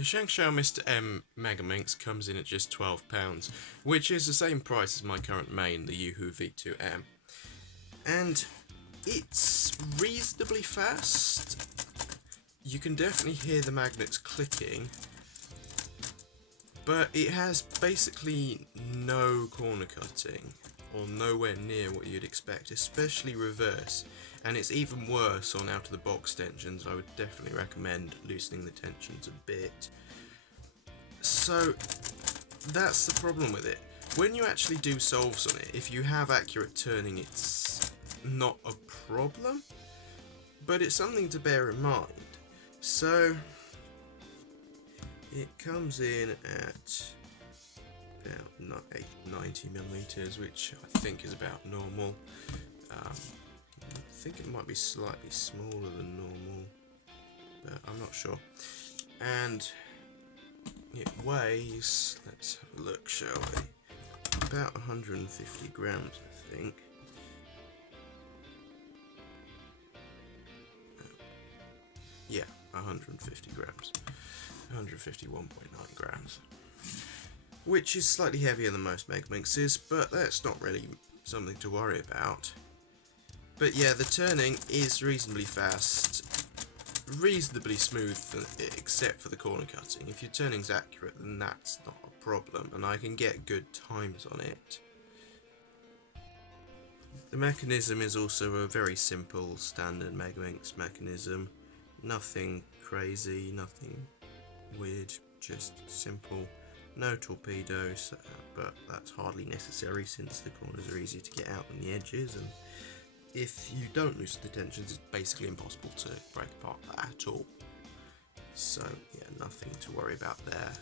The ShengShou MrM Megaminx comes in at just £12, which is the same price as my current main, the Yoohoo V2M. And it's reasonably fast. You can definitely hear the magnets clicking, but it has basically no corner cutting, or nowhere near what you'd expect, especially reverse, and it's even worse on out of the box tensions. I would definitely recommend loosening the tensions a bit. So that's the problem with it. When you actually do solves on it, if you have accurate turning, it's not a problem, but it's something to bear in mind. So it comes in at about 90mm, which I think is about normal. I think it might be slightly smaller than normal, but I'm not sure. And it weighs, let's have a look, shall we? About 150 grams, I think. Yeah, 150 grams. 151.9 grams. Which is slightly heavier than most Megaminxes, but that's not really something to worry about. But yeah, the turning is reasonably fast, reasonably smooth, except for the corner cutting. If your turning's accurate, then that's not a problem, and I can get good times on it. The mechanism is also a very simple standard Megaminx mechanism. Nothing crazy, nothing weird, just simple. No torpedoes, but that's hardly necessary since the corners are easier to get out than the edges, and if you don't loosen the tensions, it's basically impossible to break apart at all. So yeah, nothing to worry about there.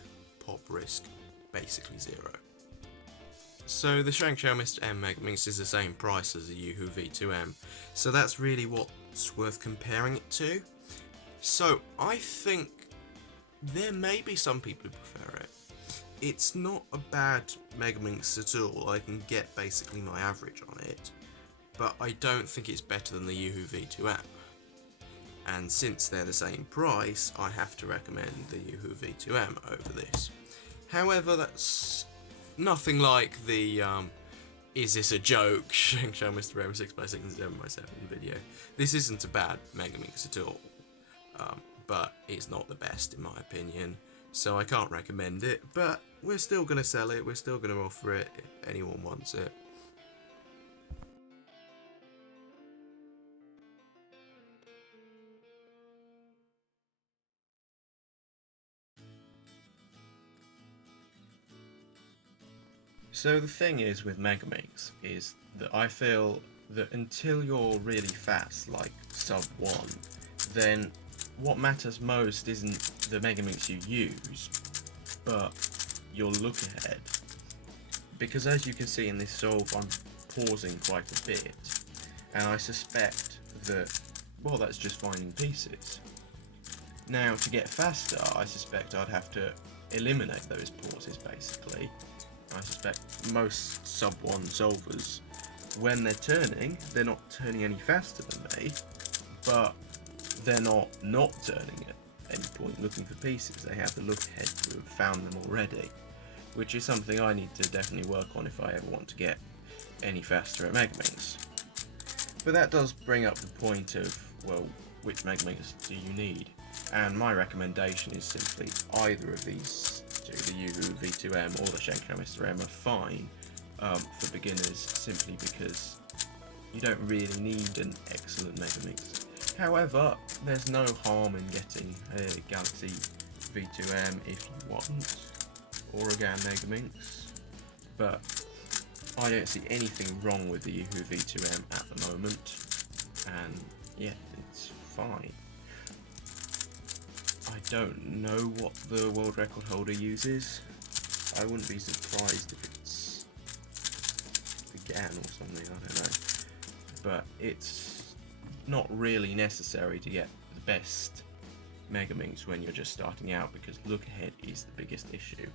Pop risk, basically zero. So the ShengShou MrM Megaminx is the same price as the Yoohoo V2M, so that's really what's worth comparing it to. So I think there may be some people who prefer it. It's not a bad Megaminx at all. I can get basically my average on it, but I don't think it's better than the Yoohoo V2M. And since they're the same price, I have to recommend the Yoohoo V2M over this. However, that's nothing like the is this a joke ShengShou MrM 6x6 and 7x7 video. This isn't a bad Megaminx at all, but it's not the best in my opinion, so I can't recommend it, but we're still going to sell it, we're still going to offer it if anyone wants it. So the thing is with Megaminx is that I feel that until you're really fast, like sub 1, then what matters most isn't the Megaminx you use, but your look ahead. Because as you can see in this solve, I'm pausing quite a bit, and I suspect that, well, that's just finding pieces. Now, to get faster, I suspect I'd have to eliminate those pauses, basically. I suspect most sub 1 solvers, when they're turning, they're not turning any faster than me, but they're not turning at any point looking for pieces. They have the look ahead to have found them already, which is something I need to definitely work on if I ever want to get any faster at Megaminx. But that does bring up the point of, well, which Megaminx do you need? And my recommendation is simply either of these two, the Yoohoo V2M or the ShengShou MrM, are fine for beginners, simply because you don't really need an excellent Megaminx. However, there's no harm in getting a Galaxy V2M if you want, or a GAN Megaminx, but I don't see anything wrong with the Yoohoo V2M at the moment, and yeah, it's fine. I don't know what the world record holder uses. I wouldn't be surprised if it's the GAN or something, I don't know. But it's not really necessary to get the best Megaminx when you're just starting out, because look ahead is the biggest issue.